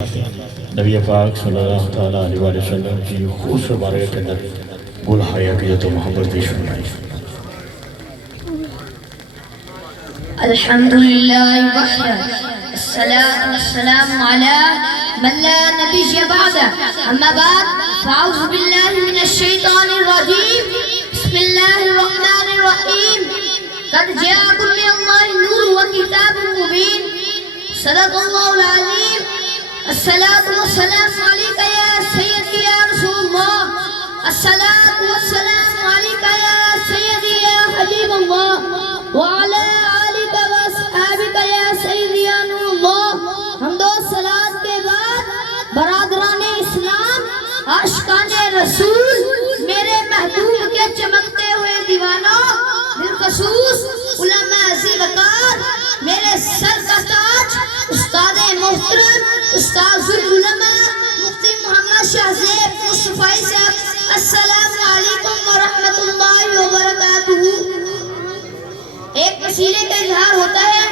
نبی پاک صلی اللہ تعالیٰ علیہ وسلم کی خوش مبارک کے اندر گل حیا کی تو محبت پیش فرمائی۔ الحمدللہ وحدہ الصلاة والسلام علی من لا نبی بعدہ اما بعد فاعوذ باللہ من الشیطان الرجیم بسم اللہ الرحمن الرحیم قد جاءکم من اللہ نور و کتاب مبین صدق اللہ العظیم الصلاة والسلام علیکہ یا سیدی یا رسول اللہ الصلاة والسلام علیکہ یا سیدی یا حبیب اللہ وعلا آلک و اصحابک یا سیدی یا نور اللہ۔ حمد و صلاة کے بعد برادران اسلام، عاشقان رسول، میرے محبوب کے چمکتے ہوئے دیوانوں، بالخصوص علماء عزیز وقار، میرے سر کا تاج استاد محترم استاذ العلماء مفتی محمد شہزیب مصطفی صاحب، السلام علیکم ورحمۃ اللہ وبرکاتہ۔ ایک وسیلے کا اظہار ہوتا ہے،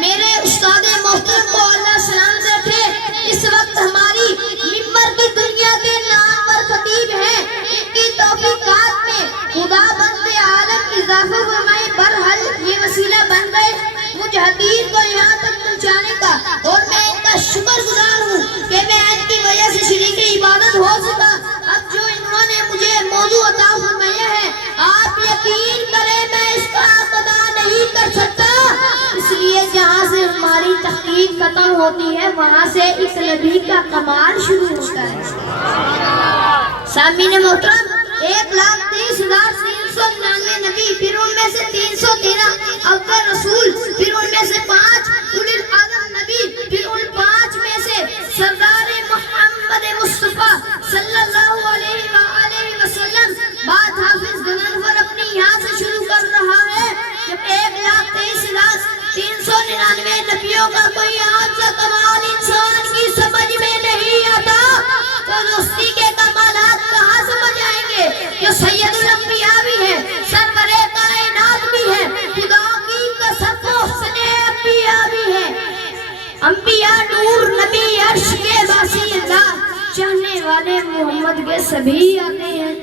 میرے استاد محترم کو اللہ سلامت رکھے، اس وقت ہماری ممبر کی دنیا کے نامور خطیب ہیں، ان کی توفیقات میں خدا بند عالم اضافہ فرمائے، برحال یہ وسیلہ بن گئے مجھ حقیر کو یہاں تک پہنچانے کا، اور میں ان کا شکر گزار ہوں کہ میں ان کی وجہ سے شریک عبادت ہو سکا۔ اب جو انہوں نے مجھے موضوع عطا فرمایا ہے، آپ یقین کریں میں اس کا ادا نہیں کر سکتا، اس لیے جہاں سے ہماری تحقیق ختم ہوتی ہے وہاں سے اس نبی کا کمال شروع ہوتا ہے۔ سامعین محترم، 1,30,399 نبی، پھر ان میں سے 313 افضل رسول، پھر ان میں سے 5 اولی العزم نبی، پھر ان 5 میں سے سردار محمد مصطفیٰ صلی اللہ علیہ وآلہ وسلم۔ بات حافظ غننفر اپنی یہاں سے شروع کر رہا ہے، جب 1,23,399 نبیوں کا کوئی عام سا کمال انسان کی سمجھ میں نہیں آتا تو دوستی کے کمالات کہاں سمجھ آئیں گے؟ جو سید الانبیاء بھی ہے، سرور کائنات بھی ہے، خدا کی قسم محسن انبیاء بھی ہے، انبیاء نور نبی عرش کے باسی اللہ، چاہنے والے محمد کے سبھی آتے ہیں،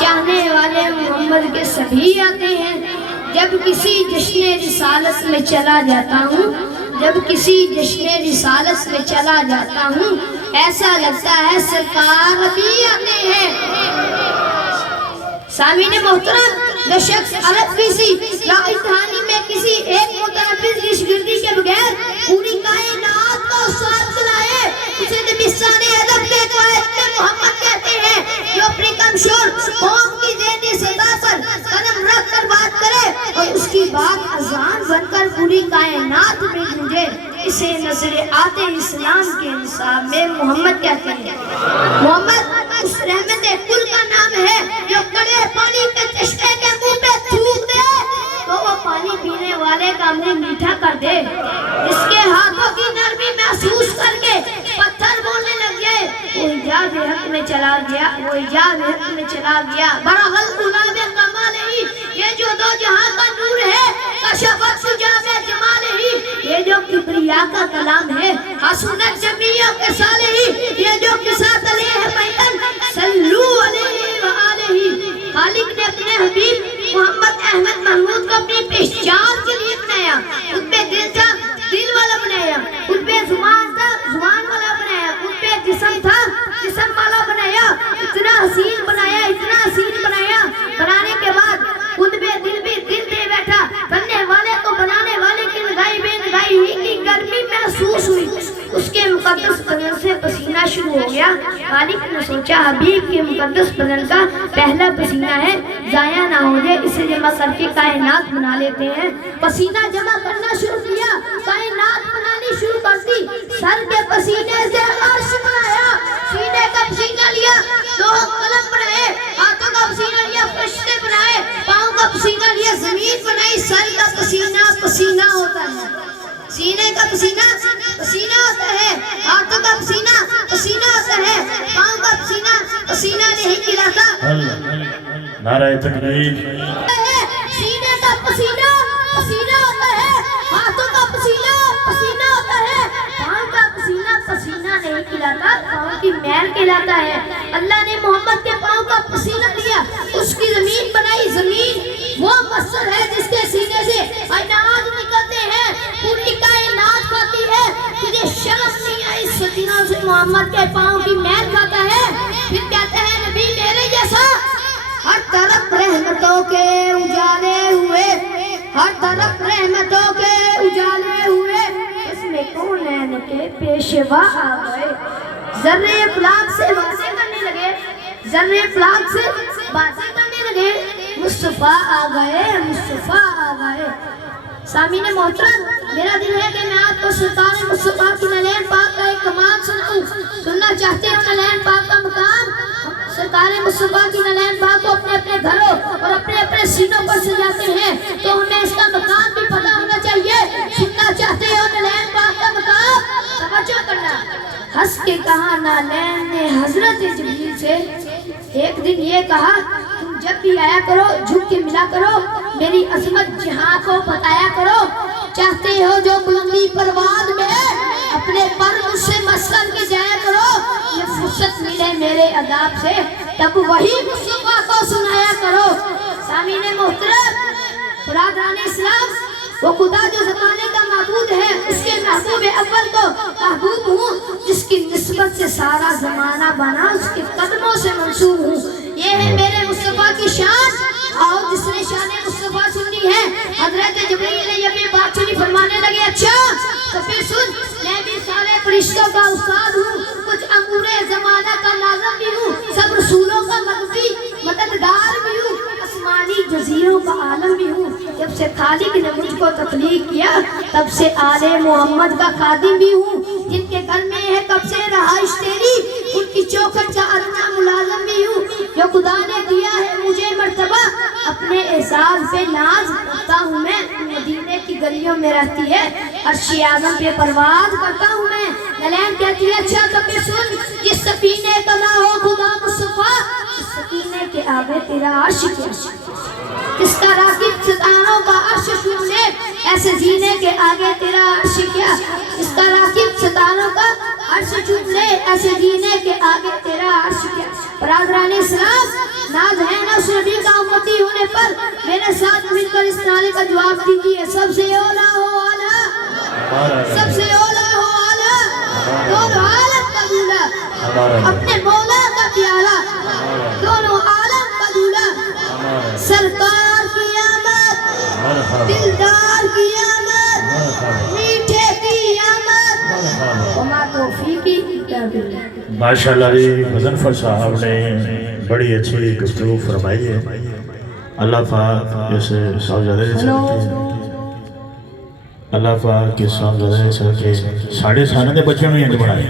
چاہنے والے محمد کے سبھی آتے ہیں۔ جب کسی جشن رسالت میں چلا جاتا ہوں، جب کسی جشن رسالت میں چلا جاتا ہوں، ایسا لگتا ہے سرکار بھی آتے ہیں۔ سامعین محترم، جو شخص عرب کسی راجدھانی میں کسی ایک متنفذ ریشگردی کے بغیر پوری کائنات کو ساتھ چلائے، اسے نبیستان ادب کے قائد میں محمد کہتے ہیں، جو اپنی کمشور قوم کی ذہنی سطح پر قدم رکھ کر بات کرے اور اس کی بات اذان بن کر پوری کائنات میں گونجے، اسے نظر آتے اسلام کے نصاب میں محمد کہتے ہیں۔ محمد اس رحمت کل کا نام ہے جو کڑے پانی کے چشمے کے منہ پہ تھوک دے تو وہ پانی پینے والے کا منہ میٹھا کر دے، جس کے ہاتھوں کی نرمی محسوس کر کے پتھر بولنے لگ جائے، وہ ایجاد حق میں چلا گیا، وہ ایجاد حق میں چلا گیا۔ برغل غلام کمال ہی، یہ جو دو جہاں کا نور ہے، کشفت شجاع جمال ہی، یہ جو کبریا کا کلام ہے، حسنت جمیع کے صالحی، یہ جو قصہ تلے ہے پیدن، صلو علیہ وآلہ۔ خالق نے اپنے حبیب محمد احمد محمود کو اپنی پہچان کے لیے بنایا، خود پہ دل تھا دل والا بنایا، خود پہ زبان تھا زبان والا بنایا، خود پہ جسم تھا جسم والا بنایا، اتنا حسین بنایا اتنا حسین بنایا، بنانے کے بعد خود پہ دل بھی دل دے بیٹھا، بننے والے کو بنانے والے کی نگاہی بے نگاہی ہی کی گرمی محسوس ہوئی، اس کے مقدس بدن سے پسینہ شروع ہو گیا۔ خالق نے سوچا حبیب کے مقدس بدن کا پہلا پسینہ ہے، ضائع نہ ہو جائے، اسے جمع کر کے کائنات بنا لیتے ہیں۔ پسینہ جمع کرنا شروع کیا، کائنات بنانی شروع کر دی، سر کے پسینے سے عرش بنایا، سینے کا پسینہ لیا لوح قلم بنائے، ہاتھوں کا پسینہ لیا فرشتے بنائے، پاؤں کا پسینہ لیا زمین بنائی۔ سر کا پسینہ پسینہ ہوتا ہے، سینے کا پسینہ پسینہ ہوتا ہے، ہاتھوں کا پسینہ پسینہ ہوتا ہے، پاؤں کا پسینہ پسینہ نہیں کھلاتا۔ نعرہ تکبیر۔ سینے کا پسینہ پسینہ ہوتا ہے، ہاتھوں کا پسینہ پسینہ ہوتا ہے، پاؤں کا پسینہ مہر کہلاتا ہے۔ اللہ نے محمد کے پاؤں کا پسینہ لیا، اس کی زمین بنائی۔ زمین وہ مصدر ہے جس کے سینے سے اناج نکلتے ہیں، پوری کائنات کھاتی ہے۔ تجھے شرم نہیں آئی صدیوں سے محمد کے پاؤں کی مہر کھاتا ہے؟ پھر کہتا ہے نبی میرے جیسا ہر طرف رحمتوں کے اجالے ہوئے، ہر طرف رحمتوں کے اجالے ہوئے، اس میں کونین کے پیشوا آ گئے۔ ذرے افلاک سے باتیں کرنے لگے، ذرے افلاک سے باتیں کرنے لگے، مصطفیٰ آ گئے، مصطفیٰ آ گئے۔ سامعین محترم، میرا دل ہے کہ میں آپ کو سرکار مصطفیٰ کی نعلین پاک کا ایک کمال سناؤں۔ سننا چاہتے ہو نعلین پاک کا مقام؟ سرکار مصطفیٰ کی نعلین پاک کو اپنے اپنے گھروں اور اپنے اپنے سینوں پر سجاتے ہیں، تو ہمیں اس کا مقام بھی پتہ ہونا چاہیے۔ سننا چاہتے ہو نعلین پاک کا مقام؟ توجہ کرنا۔ ہنس کے کہا نعلین نے حضرت جبریل سے، ایک دن یہ کہا تم جب بھی آیا کرو جھک کے ملا کرو، میری عظمت جہاں کو بتایا کرو۔ چاہتے ہو جو بلندی پرواد میں اپنے پر مجھ سے مسکن کے جایا کرو، یہ فرصت ملے میرے عذاب سے تب وہی مصطفیٰ کو سنایا کرو۔ سامعین محترم، برادران اسلام، وہ خدا جو زمانے کا معبود ہے، اس کے محبوب اول کو محبوب ہوں، جس کی نسبت سے سارا زمانہ بنا، اس کے قدموں سے منسوب ہوں۔ یہ ہے میرے مصطفیٰ کی شان، اور جس نے شان مصطفیٰ سنی ہے، حضرت جبریل نے یہ بھی بات سنی، فرمانے لگے اچھا تو پھر سن، میں بھی سارے فرشتوں کا استاد ہوں، کچھ امور زمانہ کا ناظم بھی ہوں، سب رسولوں کا مددگار بھی ہوں، آسمانی جزیروں کا عالم بھی ہوں۔ جب سے خالق نے مجھ کو تخلیق کیا تب سے آل محمد کا خادم بھی ہوں، جن کے گھر میں ہے کب سے رہائش تیری، ان کی چوکھٹ کا ادنا ملازم بھی ہوں۔ جو خدا نے دیا ہے مجھے مرتبہ، اپنے اعزاز پہ ناز کرتا ہوں میں، مدینے کی گلیوں میں رہتی ہے عرش اعظم پہ پرواز کرتا ہوں میں۔ نعلین کہتی ہے اچھا تو پھر سن، جس سفینے کا نہ ہو خدا مصطفیٰ، اس سفینے کے آگے تیرا عرش کیا، اس کا راکب ستاروں کا عرش چومے، ایسے زینے کے آگے تیرا عرش کیا، اس کا راکب ستاروں کا عرش چوم لے، ایسے زینے کے آگے تیرا عرش کیا۔ برادران اسلام، ناز ہے نا اس نبی کا امتی ہونے پر، میرے ساتھ مل کر اس نعرے کا جواب دیجیے، سب سے اولا ہو اعلیٰ، سب سے اولا ہو اعلیٰ، دونوں عالم کا دولا، اپنے مولا کا پیارا، دونوں عالم کا دولا، سرکار کی آمد، دلدار کی آمد، میٹھے کی آمد، وما توفیقی الا باللہ۔ ماشاءاللہ علی مظفر صاحب نے بڑی اچھی گفتگو فرمائی ہے۔ اللہ پاک جیسے صاحبزادے اللہ پاک کے صاحبزادے ساڑھے سانے دے بچوں نے انج بنائے۔